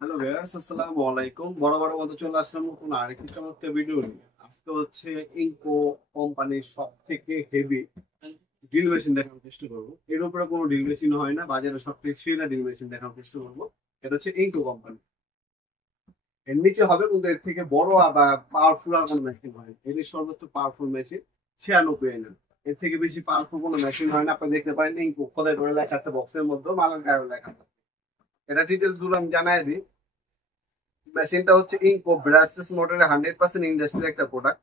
Hello viewers, আসসালামু আলাইকুম। বড় বড় মতো চলে আসলাম নতুন আরেকটি চমৎকার ভিডিও নিয়ে। আজকে হচ্ছে ইনকো কোম্পানির সবথেকে হেভি ড্রিল মেশিন দেখানোর চেষ্টা করবো। এর উপরে কোনো ড্রিল মেশিন হয় না, বাজারে সবথেকে সেরা ড্রিল মেশিন দেখানোর চেষ্টা করবো। এটা হচ্ছে ইনকো কোম্পানি। এর নিচে হবে কিন্তু এর থেকে বড় বা পাওয়ারফুল আর কোনো মেশিন হয় না। এর সর্বোচ্চ পাওয়ারফুল মেশিন 96 এর থেকে বেশি পাওয়ারফুল কোনো মেশিন হয় না। আপনি দেখতে পারেন ইনকো খোদাই করে লেখা আছে বক্সের মধ্যে, মালার গায়ে লেখা আছে। এটা ডিটেলস গুলো আমি জানাই দিই। মেশিনটা হচ্ছে ইনকো ব্রাসলেস মোটরের 100% ইন্ডাস্ট্রির একটা প্রোডাক্ট।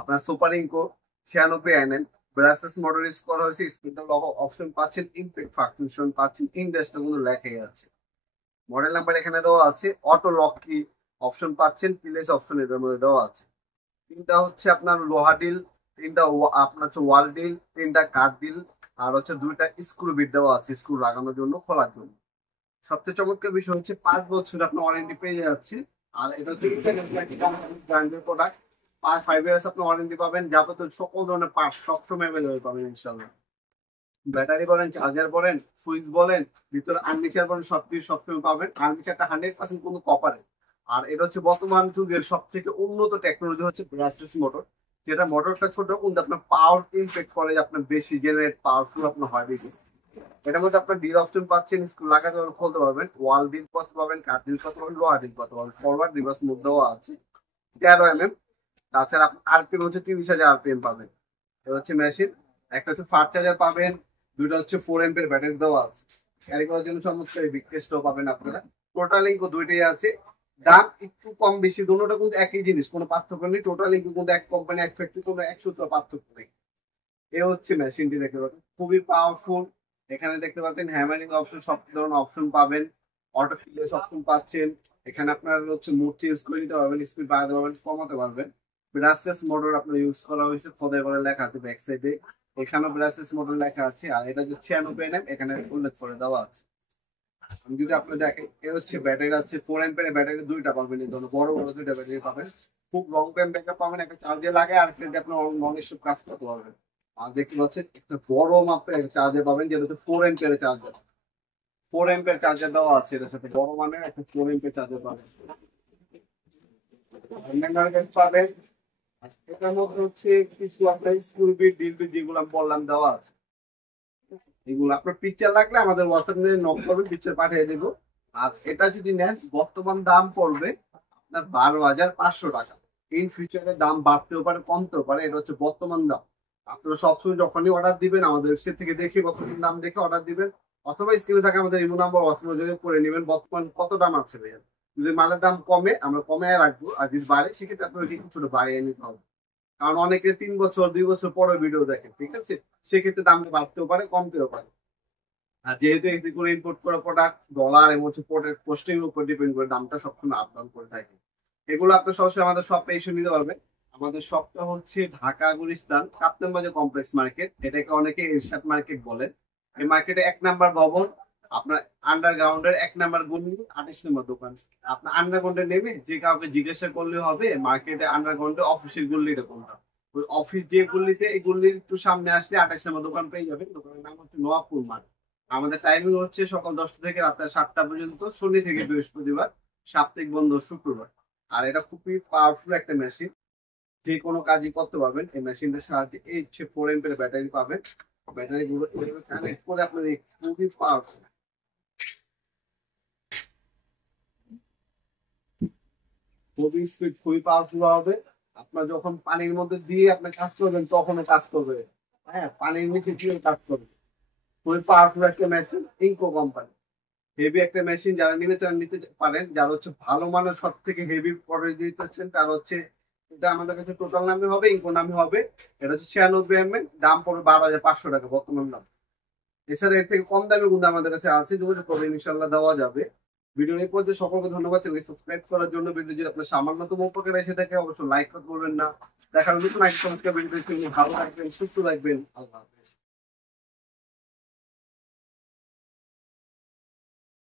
আপনার সুপার ইনকো 96 ব্রাসলেস মোটর ইউজ করা হয়েছে। স্পিডার অপশন পাচ্ছেন, ইমপ্যাক্ট ফাংশন পাচ্ছেন, ইন্ডাস্ট্রি গুলো লেখাই আছে। মডেল নাম্বার এখানে দেওয়া আছে। অটো লক কি অপশন পাচ্ছেন, প্লেস অপশন এর মধ্যে দেওয়া আছে। তিনটা হচ্ছে আপনার লোহা ডিল, তিনটা আপনার হচ্ছে ওয়াল ডিল, তিনটা কাঠ ডিল, আর হচ্ছে দুইটা স্ক্রু বিট দেওয়া আছে স্ক্রু লাগানোর জন্য, খোলার জন্য। সবচেয়ে চমৎকার বিষয় হচ্ছে 5 বছর আপনার ওয়ারেন্টি পেয়ে যাচ্ছে। আর এটা হচ্ছে ব্র্যান্ডের প্রোডাক্ট। 5 ইয়ার্স আপনি ওয়ারেন্টি পাবেন, যাবতীয় সকল ধরনের পার্ট সবসময় অ্যাভেলেবল পাবেন ইনশাল্লাহ। ব্যাটারি বলেন, চার্জার বলেন, সুইচ বলেন, ভিতরে আর্মিচার বলেন, সবকিছু সবসময় পাবেন। আর্মিচারটা 100% কোনো কপারের। আর এটা হচ্ছে বর্তমান যুগের সব থেকে উন্নত টেকনোলজি হচ্ছে ব্রাসলেস মোটর। যেটা মোটরটা ছোট কিন্তু আপনার পাওয়ার ইমপ্যাক্ট করে, আপনার বেশি জেনারেট পাওয়ারফুল আপনার হয় বেশি। এটার মধ্যে আপনার ডিল অপশন পাচ্ছেন, স্ক্রু লাগাতে পারবেন, খুলতে পারবেন, ওয়াল ডিল করতে পারবেন, কাঠ ডিল করতে পারবেন, লোহা ডিল করতে পারবেন। ফরওয়ার্ড রিভার্স মুভ দেওয়া আছে 13 তাছাড়া আপনি আরপিএম হচ্ছে 30,000 আরপিএম পাবেন। এটা হচ্ছে মেশিন। একটা হচ্ছে ফাস্ট চার্জার পাবেন, দুইটা হচ্ছে 4 এর ব্যাটারি দেওয়া আছে। ক্যারি করার জন্য চমৎকার বিগ কেসটাও পাবেন আপনারা। টোটালি দুইটাই আছে। দাম একটু কম বেশি, দুটোটা কিন্তু একই জিনিস, কোনো পার্থক্য নেই। টোটালি কিন্তু এক কোম্পানি এক ফ্যাক্টরি, কোনো 100 পার্থক্য নেই। এ হচ্ছে মেশিনটি দেখতে পাচ্ছেন, খুবই পাওয়ারফুল। এখানে দেখতে পাচ্ছেন হ্যামারিং অপশন, সব ধরনের অপশন পাবেন। অটো ফিলেস অপশন পাচ্ছেন। এখানে আপনার হচ্ছে মুড চেঞ্জ করে নিতে পারবেন, স্পিড বাড়াতে পারবেন, কমাতে পারবেন। ব্রাসলেস মোটর আপনার ইউজ করা হয়েছে, খোদাই করে লেখা আছে ব্যাক সাইডে। এখানেও ব্রাসলেস মোটর লেখা আছে। আর এটা যে 96 এখানে উল্লেখ করে দেওয়া আছে। আমি যদি আপনি দেখেন, এ হচ্ছে ব্যাটারি আছে 4 এর ব্যাটারি, দুইটা পাবেন। এই ধরনের বড় বড় দুইটা ব্যাটারি পাবেন। খুব লং টাইম ব্যাকআপ পাবেন। একটা চার্জে লাগে আর একটা দিয়ে আপনি নন স্টপ কাজ করতে পারবেন। আর দেখতে পাচ্ছেন একটা বড় মাপের চার্জার পাবেন, যেটা হচ্ছে 4 এর চার্জার। 4 এর চার্জার দেওয়া আছে এটার সাথে, বড় মানের একটা 4 এর চার্জার পাবেন। পাবেন। আর এটার মধ্যে হচ্ছে কিছু আপনার স্ক্রু বিট, ডিল বিট যেগুলো আমি বললাম দেওয়া আছে। এগুলো আপনার পিকচার লাগলে আমাদের হোয়াটসঅ্যাপে নক করবেন, পিকচার পাঠিয়ে দেবো। আর এটা যদি নেন, বর্তমান দাম পড়বে আপনার 12,500 টাকা। ইন ফিউচারে দাম বাড়তেও পারে, কমতেও পারে। এটা হচ্ছে বর্তমান দাম। আপনারা সবসময় যখনই অর্ডার দিবেন আমাদের ওয়েবসাইট থেকে দেখে বর্তমান দাম দেখে অর্ডার দিবেন, অথবা স্ক্রিনে থাকে আমাদের ইমো নাম্বার, হোয়াটসঅ্যাপে যোগাযোগ করে নেবেন বর্তমান কত দাম আছে ভাইয়া। যদি মালের দাম কমে আমরা কমে রাখবো, আর যদি বাড়ে সেক্ষেত্রে আপনাকে কিছুটা বাড়িয়ে নিতে হবে। কারণ অনেকে 3 বছর 2 বছর পরে ভিডিও দেখেন, ঠিক আছে? সেক্ষেত্রে দামটা বাড়তেও পারে, কমতেও পারে। আর যেহেতু এতে করে ইম্পোর্ট করা প্রোডাক্ট, ডলার এবং হচ্ছে পোস্টিং এর উপর ডিপেন্ড করে দামটা সবসময় আপ ডাউন করে থাকে। এগুলো আপনি সরাসরি আমাদের শপে এসে নিতে পারবেন। আমাদের শপটা হচ্ছে ঢাকা গুলিস্তান কাপ্তান বাজার কমপ্লেক্স মার্কেট, এটাকে অনেকে এরশাদ মার্কেট বলে। এই মার্কেটে 1 নাম্বার ভবন, আপনার আন্ডারগ্রাউন্ডের 1 নাম্বার গলি, 28 নম্বর দোকান। আপনার আন্ডারগ্রাউন্ডে নেমে যে কাউকে জিজ্ঞাসা করলে হবে মার্কেটে আন্ডারগ্রাউন্ডে অফিসের গল্লিটা কোনটা। ওই অফিস যে গল্লিতে, এই গল্লির একটু সামনে আসলে 28 নম্বর দোকান পেয়ে যাবেন। দোকানের নাম হচ্ছে নোয়াপুর মার্কেট। আমাদের টাইমিং হচ্ছে সকাল 10টা থেকে রাত 7টা পর্যন্ত, শনি থেকে বৃহস্পতিবার, সাপ্তাহিক বন্ধ শুক্রবার। আর এটা খুবই পাওয়ারফুল একটা মেশিন, যে কোনো কাজই করতে পারবেন এই মেশিনটার সাহায্যে। এই হচ্ছে 4 এর ব্যাটারি পাবেন। ব্যাটারি গুলো কানেক্ট করে আপনার খুবই পাওয়ারফুল, খুবই স্পিড, খুবই পাওয়ারফুল হবে। আপনার যখন পানির মধ্যে দিয়ে আপনি কাজ করবেন তখনও কাজ করবে। হ্যাঁ, পানির নিচে দিয়ে কাজ করবে। খুবই পাওয়ারফুল একটা মেশিন, ইনকো কোম্পানি। হেভি একটা মেশিন, যারা নিতে চান নিতে পারেন। যারা হচ্ছে ভালো মানের সব থেকে হেভি প্রোডাক্ট দিতেছেন তারা হচ্ছে, এটা আমাদের কাছে টোটাল নামে হবে, ইনকো নামে হবে। এটা হচ্ছে 96 দাম পড়বে 12,500 টাকা বর্তমান দাম। এছাড়া এর থেকে কম দামে কিন্তু আমাদের কাছে আছে, যোগাযোগ করবেন, ইনশাল্লাহ দেওয়া যাবে। ভিডিও এই পর্যন্ত সকলকে ধন্যবাদ। চ্যানেল সাবস্ক্রাইব করার জন্য। ভিডিও যদি আপনার সামান্যতম উপকার এসে থাকে অবশ্যই লাইক করবেন না। দেখার নতুন একটা চমৎকার ভিডিও, ভালো থাকবেন, সুস্থ থাকবেন। আল্লাহ হাফেজ।